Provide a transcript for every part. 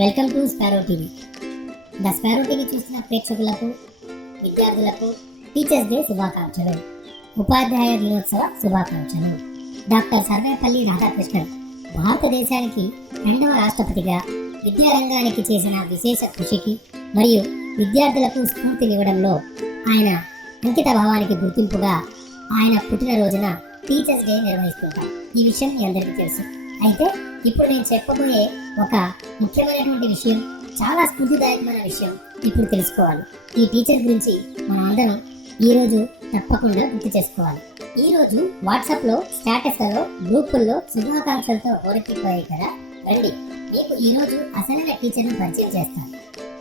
Welcome to sparrow TV. The sparrow TV చూస్తున్న ప్రేక్షకులకు, విద్యార్థులకు టీచర్స్ డే శుభాకాంక్షలు, ఉపాధ్యాయ దినోత్సవ శుభాకాంక్షలు. డాక్టర్ సర్వేపల్లి రాధాకృష్ణన్ భారతదేశానికి 2వ రాష్ట్రపతిగా విద్యారంగానికి చేసిన విశేష కృషికి మరియు విద్యార్థులకు స్ఫూర్తినివ్వడంలో ఆయన అంకిత భావానికి గుర్తింపుగా ఆయన పుట్టినరోజున టీచర్స్ డే నిర్వహిస్తుంటాం. ఈ విషయం మీ అందరికీ తెలుసు. అయితే ఇప్పుడు నేను చెప్పబోయే ఒక ముఖ్యమైనటువంటి విషయం, చాలా స్ఫూర్తిదాయకమైన విషయం ఇప్పుడు తెలుసుకోవాలి. ఈ టీచర్ గురించి మనం అందరం ఈరోజు తప్పకుండా గుర్తు చేసుకోవాలి. ఈరోజు వాట్సాప్లో, స్టేటస్లలో, గ్రూపుల్లో శుభాకాంక్షలతో ఓరెక్కిపోయాయి కదా. రండి, మీకు ఈరోజు అసలైన టీచర్ను పరిచయం చేస్తాను.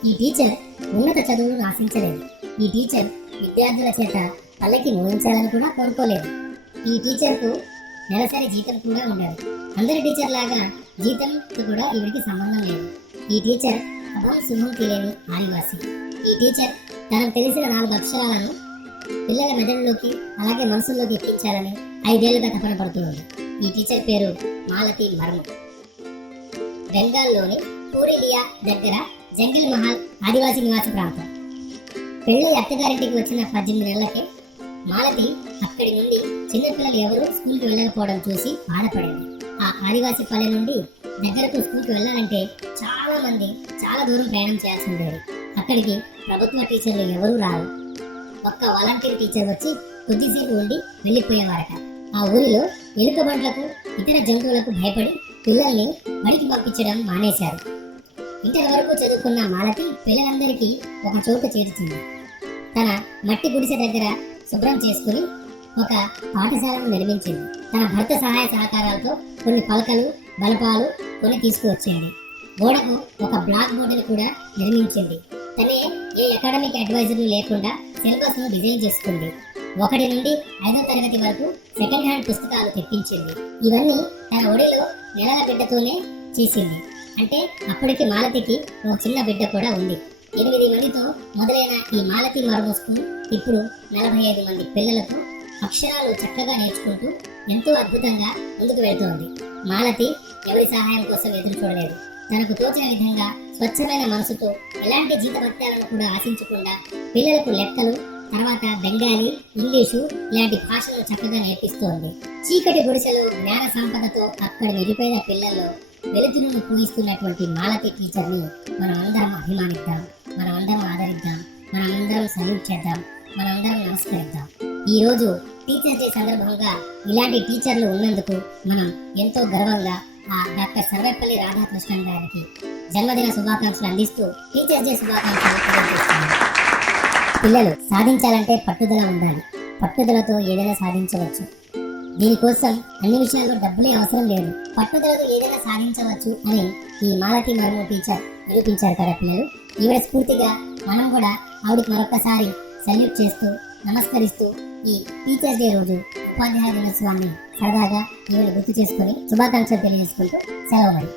ఈ టీచర్ ఉన్నత చదువులను ఆశించలేదు. ఈ టీచర్ విద్యార్థుల చేత పల్లకి మోయించాలని కూడా కోరుకోలేదు. ఈ టీచర్కు నెలసరి జీతం కూడా ఉండదు. అందరి టీచర్ లాగా జీతంతో కూడా ఈవిడికి సంబంధం లేదు. ఈ టీచర్ అభం శుభం తెలియని ఆదివాసి. ఈ టీచర్ తనకు తెలిసిన 4 అక్షరాలను పిల్లల మెదడులోకి అలాగే మనసుల్లోకి ఎక్కించాలని 5 ఏళ్లుగా తపన పడుతుంది. ఈ టీచర్ పేరు మాలతి మర్ము. బెంగాల్లోని పూరిలియా దగ్గర జంగిల్ మహల్ ఆదివాసీ నివాస ప్రాంతం. పెళ్ళి అత్తగారింటికి వచ్చిన 18 నెలలకే మాలతి అక్కడి నుండి చిన్నపిల్లలు ఎవరు స్కూల్కి వెళ్ళకపోవడం చూసి బాధపడింది. ఆ ఆదివాసీ పల్లె నుండి దగ్గరకు స్కూల్కి వెళ్ళాలంటే చాలా దూరం ప్రయాణం చేయాల్సి ఉండేది. అక్కడికి ప్రభుత్వ టీచర్లు ఎవరూ రారు. ఒక్క వాలంటీర్ టీచర్ వచ్చి కొద్దిసేపు ఉండి వెళ్ళిపోయేవారట. ఆ ఊరిలో ఎలుకబంట్లకు, ఇతర జంతువులకు భయపడి పిల్లల్ని బడికి పంపించడం మానేశారు. ఇంటర్ వరకు చదువుకున్న మాలతి పిల్లలందరికీ ఒక చోటు చేర్చింది. తన మట్టి గుడిసె దగ్గర శుభ్రం చేసుకుని ఒక పాఠశాలను నిర్మించింది. తన భర్త సహాయ సహకారాలతో కొన్ని పలకలు, బలపాలు కొని తీసుకువచ్చేది. గోడకు ఒక బ్లాక్ బోర్డుని కూడా నిర్మించింది. తనే ఏ అకాడమిక్ అడ్వైజర్లు లేకుండా సిలబస్ ను డిజైన్ చేసుకుంది. 1 నుండి 5వ తరగతి వరకు సెకండ్ హ్యాండ్ పుస్తకాలు తెప్పించింది. ఇవన్నీ తన ఒడిలో నెలల బిడ్డతోనే చేసింది. అంటే అప్పటికి మాలతికి ఒక చిన్న బిడ్డ కూడా ఉంది. 8 మందితో మొదలైన ఈ మాలతి మర్ము స్కూల్ ఇప్పుడు 45 మంది పిల్లలకు అక్షరాలు చక్కగా నేర్చుకుంటూ ఎంతో అద్భుతంగా ముందుకు వెళ్తోంది. మాలతి ఎవరి సహాయం కోసం ఎదురు చూడలేదు. తనకు తోచిన విధంగా స్వచ్ఛమైన మనసుతో ఎలాంటి జీతభత్యాలను కూడా ఆశించకుండా పిల్లలకు లెక్కలు, తర్వాత బెంగాలీ, ఇంగ్లీషు ఇలాంటి భాషలను చక్కగా నేర్పిస్తోంది. చీకటి గుడిసెలో జ్ఞాన సంపదతో అక్కడి నిరుపేద పిల్లల్లో వెలుతురును పూయిస్తున్నటువంటి మాలతి టీచర్ని మనం అందరం అభిమానిద్దాం, మనం అందరం ఆదరిద్దాం, మనం అందరం సల్యూట్ చేద్దాం, మనం అందరం నమస్కరిద్దాం. ఈ రోజు టీచర్స్ డే సందర్భంగా ఇలాంటి టీచర్లు ఉన్నందుకు మనం ఎంతో గర్వంగా ఆ డాక్టర్ సర్వేపల్లి రాధాకృష్ణన్ గారికి జన్మదిన శుభాకాంక్షలు అందిస్తూ టీచర్స్ డే శుభాకాంక్షలు తెలియజేస్తున్నాను. పిల్లలు సాధించాలంటే పట్టుదల ఉండాలి. పట్టుదలతో ఏదైనా సాధించవచ్చు. దీనికోసం అన్ని విషయాల్లో డబ్బులే అవసరం లేదు. పట్టుదలతో ఏదైనా సాధించవచ్చు అని ఈ మాలతి మర్ము టీచర్ నిరూపించారు కదా పిల్లలు. ఈవిడ స్ఫూర్తిగా మనం కూడా ఆవిడకి మరొకసారి సల్యూట్ చేస్తూ, నమస్కరిస్తూ ఈ టీచర్స్ డే రోజు ఉపాధ్యాయ దినోత్సవాన్ని సరదాగా ఈవిడ గుర్తు చేసుకుని శుభాకాంక్షలు తెలియజేసుకుంటూ సెలవు మరి.